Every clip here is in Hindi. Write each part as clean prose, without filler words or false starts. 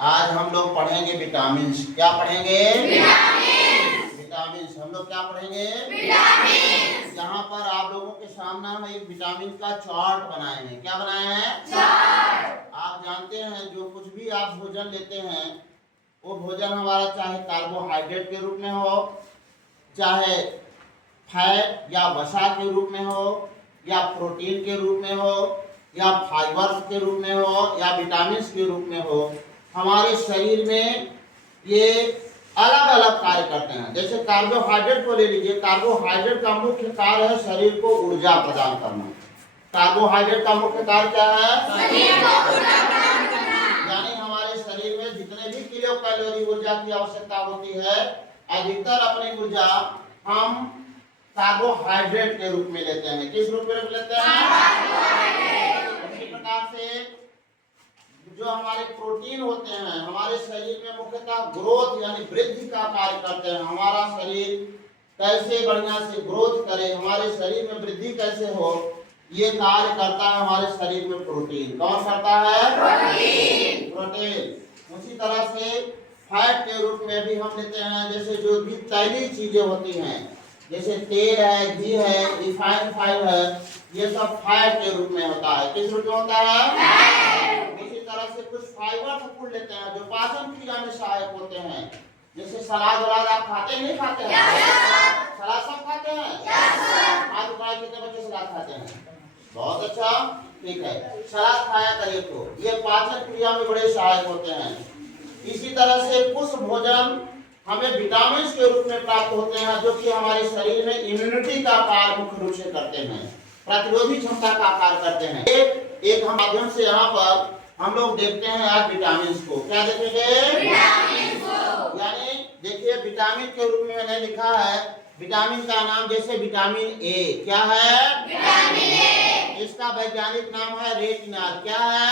आज हम लोग पढ़ेंगे विटामिन। क्या पढ़ेंगे? विटामिन। हम लोग क्या पढ़ेंगे? विटामिन। यहाँ पर आप लोगों के सामने हम एक विटामिन का चार्ट बनाए हैं। क्या बनाए हैं? चार्ट। आप जानते हैं जो कुछ भी आप भोजन लेते हैं वो भोजन हमारा चाहे कार्बोहाइड्रेट के रूप में हो, चाहे फैट या वसा के रूप में हो, या प्रोटीन के रूप में हो, या फाइबर के रूप में हो, या विटामिन के रूप में हो, हमारे शरीर में ये अलग अलग कार्य करते हैं। जैसे कार्बोहाइड्रेट को ले लीजिए। कार्बोहाइड्रेट का मुख्य कार्य है शरीर को ऊर्जा प्रदान करना। कार्बोहाइड्रेट का मुख्य कार्य क्या है? शरीर को ऊर्जा प्रदान करना। यानी हमारे शरीर में जितने भी किलो कैलोरी ऊर्जा की आवश्यकता होती है, अधिकतर अपनी ऊर्जा हम कार्बोहाइड्रेट के रूप में लेते हैं। किस रूप में लेते हैं? उसी प्रकार से जो हमारे प्रोटीन होते हैं हमारे शरीर में मुख्यतः ग्रोथ यानी वृद्धि का कार्य करते हैं। हमारा शरीर कैसे बढ़िया से ग्रोथ करे, हमारे शरीर में वृद्धि कैसे हो, ये कार्य करता है हमारे शरीर में प्रोटीन। कौन करता है? प्रोटीन। उसी तरह से फैट के रूप में भी हम लेते हैं। जैसे जो भी तैलीय चीजें होती हैं, जैसे तेल है, घी है, रिफाइंड ऑयल है, ये सब फैट के रूप में होता है। किस रूप में होता है? इसी तरह से कुछ फाइबर फूड लेते हैं जो पाचन क्रिया में सहायक होते हैं। जैसे सलाद वलाद आप खाते हैं? नहीं खाते हैं? सलाद सब खाते हैं? आज तुम्हारे कितने बच्चे सलाद खाते हैं? बहुत अच्छा, ठीक है, सलाद खाया करिए। तो ये पाचन क्रिया में बड़े सहायक होते हैं। इसी तरह से कुछ भोजन हमें विटामिन के रूप में प्राप्त होते हैं जो कि हमारे शरीर में इम्यूनिटी का कार्य मुख्य रूप से करते हैं, प्रतिरोधी क्षमता का कार्य करते हैं। एक हम माध्यम से यहाँ पर हम लोग देखते हैं आज विटामिन को। क्या देखेंगे? विटामिन को। यानी देखिए विटामिन के रूप में मैंने लिखा है विटामिन का नाम। जैसे विटामिन ए क्या है? Vitamin A. इसका वैज्ञानिक नाम है रेटिनॉल। क्या है?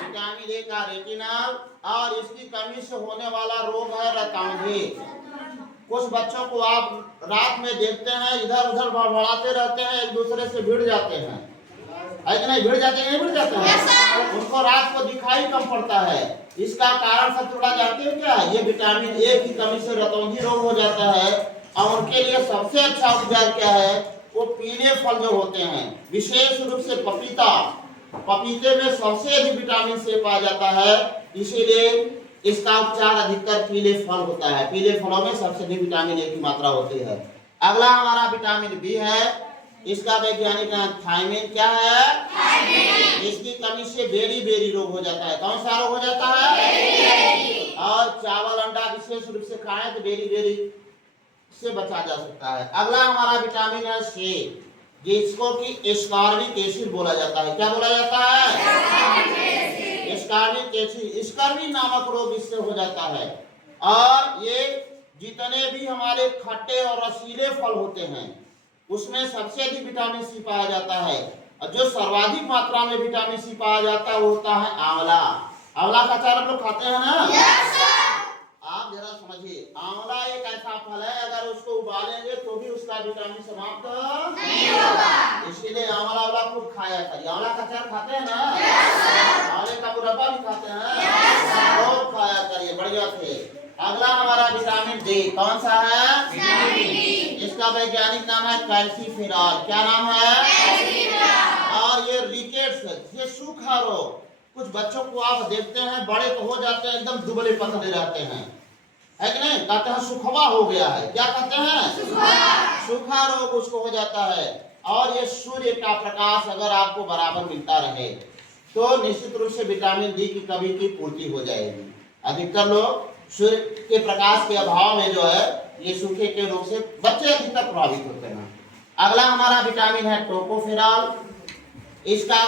विटामिन ए का रेटिनॉल। और इसकी कमी से होने वाला रोग है रतौंधी। कुछ बच्चों को आप रात में देखते हैं इधर उधर बड़बड़ाते रहते हैं, एक दूसरे से भिड़ जाते हैं। नहीं भिड़ जाते हैं? नहीं भिड़ जाते हैं? उनको रात को दिखाई कम पड़ता है। इसका कारण सब थोड़ा जानते हो क्या है? ये विटामिन ए की कमी से रतौंधी रोग हो जाता है। और उनके लिए सबसे अच्छा उपचार क्या है? वो पीले फल जो होते हैं, विशेष रूप से पपीता। पपीते में सबसे अधिक विटामिन से पाया जाता है, इसीलिए इसका उपचार अधिकतर पीले फल होता है। पीले फलों में सबसे अधिक विटामिन ए की मात्रा होती है। अगला हमारा विटामिन बी है। इसका वैज्ञानिक नाम थायमिन। क्या है? थायमिन। इसकी कमी से बेरी रोग हो जाता है। कौन सा रोग हो जाता है? बेरी। और चावल अंडा विशेष रूप से खाएं तो बेरी से बचा जा सकता है। अगला हमारा विटामिन है सी, जिसको कि एस्कॉर्बिक एसिड बोला जाता है। क्या बोला जाता है? Ascorbic acid. स्कर्वी नामक रोग इससे हो जाता है। और ये जितने भी हमारे खट्टे और रसीले फल होते हैं उसमें सबसे अधिक विटामिन सी पाया जाता है। और जो सर्वाधिक मात्रा में विटामिन सी पाया जाता है वो होता है आंवला। आंवला का अचार हम लोग खाते हैं ना? आप जरा समझिए, आंवला एक ऐसा फल है अगर उसको उबालेंगे तो भी उसका विटामिन समाप्त नहीं होगा। इसीलिए आंवला खूब खाया करिए। आंवला का अचार खाते हैं ना? आंवले का मुरब्बा भी खाते हैं? बहुत खाया करिए, बढ़िया थे। अगला हमारा विटामिन डी। कौन सा है? Vitamin D. इसका वैज्ञानिक नाम है कैल्सीफेरॉल। क्या नाम है? कैल्सीफेरॉल। और ये रिकेट्स, ये सूखा रोग। कुछ बच्चों को आप देखते हैं बड़े तो हो जाते हैं एकदम दुबले पतले रहते हैं, है कि नहीं? कहते हैं सुखवा हो गया है। क्या कहते हैं? सूखा रोग उसको हो जाता है। और ये सूर्य का प्रकाश अगर आपको बराबर मिलता रहे तो निश्चित रूप से विटामिन डी की कमी की पूर्ति हो जाएगी। अधिकतर लोग सूर्य के प्रकाश के अभाव में जो है ये सूखे के रोग से बच्चे अधिकतर प्रभावित होते हैं। अगला हमारा विटामिन है टोकोफेरॉल। इसका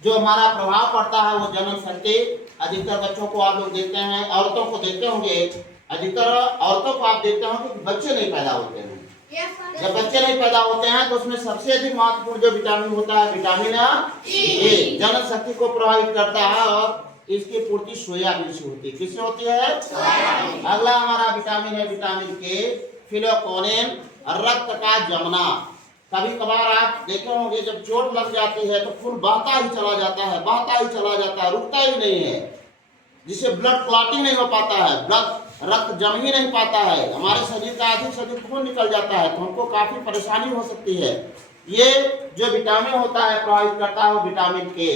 जो हमारा प्रभाव पड़ता है वो जनन शक्ति। अधिकतर बच्चों को आप लोग देखते हैं, औरतों को देखते होंगे, अधिकतर औरतों को आप देखते होंगे कि बच्चे नहीं पैदा होते हैं। जब बच्चे नहीं पैदा होते हैं तो उसमें सबसे अधिक महत्वपूर्ण जो विटामिन होता है विटामिन ए, जनन शक्ति को प्रभावित करता है। और इसकी पूर्ति सोयाबीन से होती है। किससे होती है? अगला हमारा विटामिन है विटामिन के, फिलोकोनिन, रक्त का जमना। कभी कभार आप देखे होंगे जब चोट लग जाती है तो खून बहता ही चला जाता है, रुकता ही नहीं है। जिससे ब्लड क्लॉटिंग नहीं हो पाता है, रक्त जम ही नहीं पाता है, हमारे शरीर का अधिक से अधिक खून निकल जाता है, तो हमको काफी परेशानी हो सकती है। ये जो विटामिन होता है प्रभावित करता है वो विटामिन के,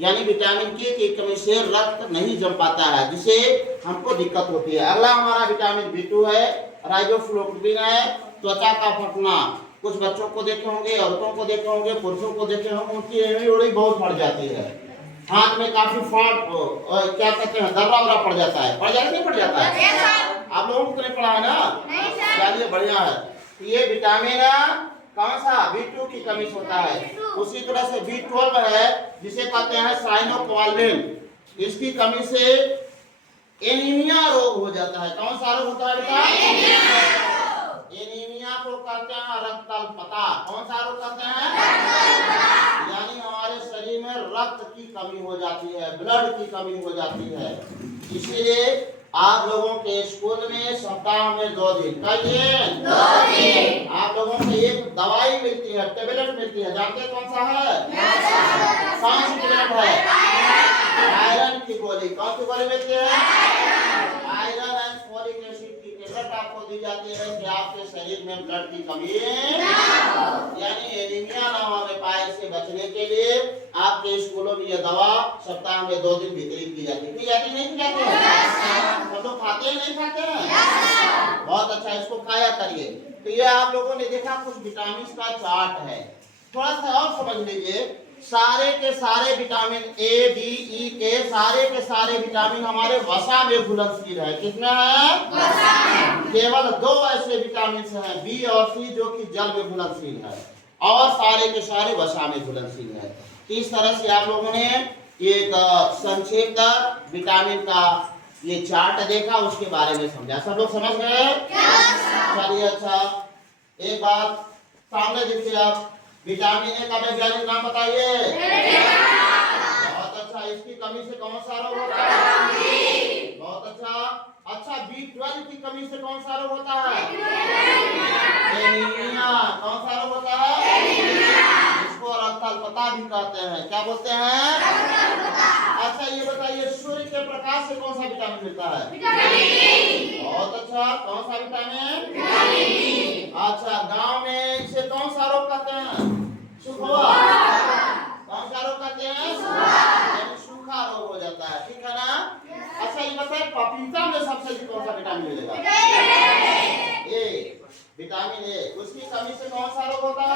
यानी विटामिन के की कमी से रक्त नहीं जम पाता है, जिससे हमको दिक्कत होती है। अगला हमारा विटामिन B2 है, राइबोफ्लाविन है, त्वचा का फटना। कुछ बच्चों को देखे होंगे, औरतों को देखे होंगे, पुरुषों को देखे होंगे, उनकी एड़ी उड़ी बहुत फट जाती है, हाथ में काफी फाट क्या कहते हैं दर्रा पड़ जाता है। पड़ जाता नहीं पड़ जाता है? आप लोगों को नहीं पड़ा है ना? चलिए बढ़िया है। ये विटामिन कौन सा B2 की कमी से होता है। उसी तरह से B12 है, जिसे कहते हैं साइनोकोबाल्मिन, इसकी कमी से एनीमिया रोग हो जाता है। कौन सा रोग होता है बेटा? एनीमिया को कहते हैं रक्त अल्पता। कौन सा रोग कहते हैं? यानी हमारे शरीर में रक्त की कमी हो जाती है, ब्लड की कमी हो जाती है। इसीलिए आप लोगों के स्कूल में सप्ताह में 2 दिन, कहिए 2 दिन, आप लोगों को एक दवाई मिलती है, टेबलेट मिलती है। जानते कौन सा है? कौन सी टेबलेट है? आयरन की गोली। कौन सी गोली मिलती है? आयरन एंड फोलिक एसिड की टेबलेट आपको दी जाती है कि आपके शरीर में ब्लड की कमी यानी एनीमिया ना होने पाए, इससे बचने के लिए आपके स्कूलों में ये दवा सप्ताह में 2 दिन वितरित की जाती है। की जाती नहीं की जाती है? सब लोग खाते हैं नहीं खाते हैं? बहुत अच्छा, इसको खाया करिए। तो ये आप लोगों ने देखा कुछ विटामिन का चार्ट है। थोड़ा सा और समझ लीजिए, सारे के सारे विटामिन A, D, E के सारे विटामिन हमारे वसा में घुलनशील है। कितना है? केवल 2 ऐसे विटामिन हैं, B और C, जो कि जल में घुलनशील है, और सारे के सारे वसा में घुलनशील है। इस तरह से आप लोगों ने एक संक्षिप्त विटामिन का ये चार्ट देखा, उसके बारे में समझा। सब लोग समझ गए? चलिए अच्छा, एक बात सामने देखिए आप, विटामिन ए का वैज्ञानिक नाम बताइए। बहुत अच्छा, इसकी कमी से कौन सा रोग होता है? बहुत अच्छा। अच्छा, B12 की कमी से कौन सा रोग होता है? एनीमिया। कौन सा रोग होता है? इसको रक्त अल्पता भी कहते हैं। क्या बोलते हैं? अच्छा, ये बताइए, सूर्य के प्रकाश से कौन सा विटामिन मिलता है? बहुत अच्छा, कौन सा विटामिन? अच्छा, गांव में इसे कौन सा रोग कहते हैं? सूखा। कौन सा रोग कहते हैं? यानी सूखा रोग हो जाता है, ठीक है ना? अच्छा, ये बताइए, पपीता में सबसे कौन सा विटामिन मिलेगा? ए, विटामिन ए। उसकी कमी से कौन सा रोग होता है?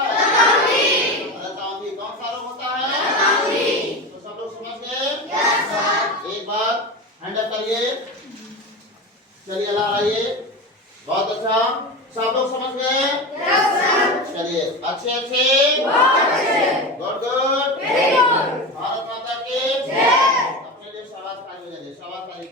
कौन सा रोग होता है? तो सब लोग समझ गए? एक बार हैंड अप करिए, चलिए ला रहिए। बहुत अच्छा, सब लोग समझ गए? चलिए अच्छे गुड गुड। भारत माता की जय। अपने लिए शाबाश खाली हो जाइए, शाबाश खाली।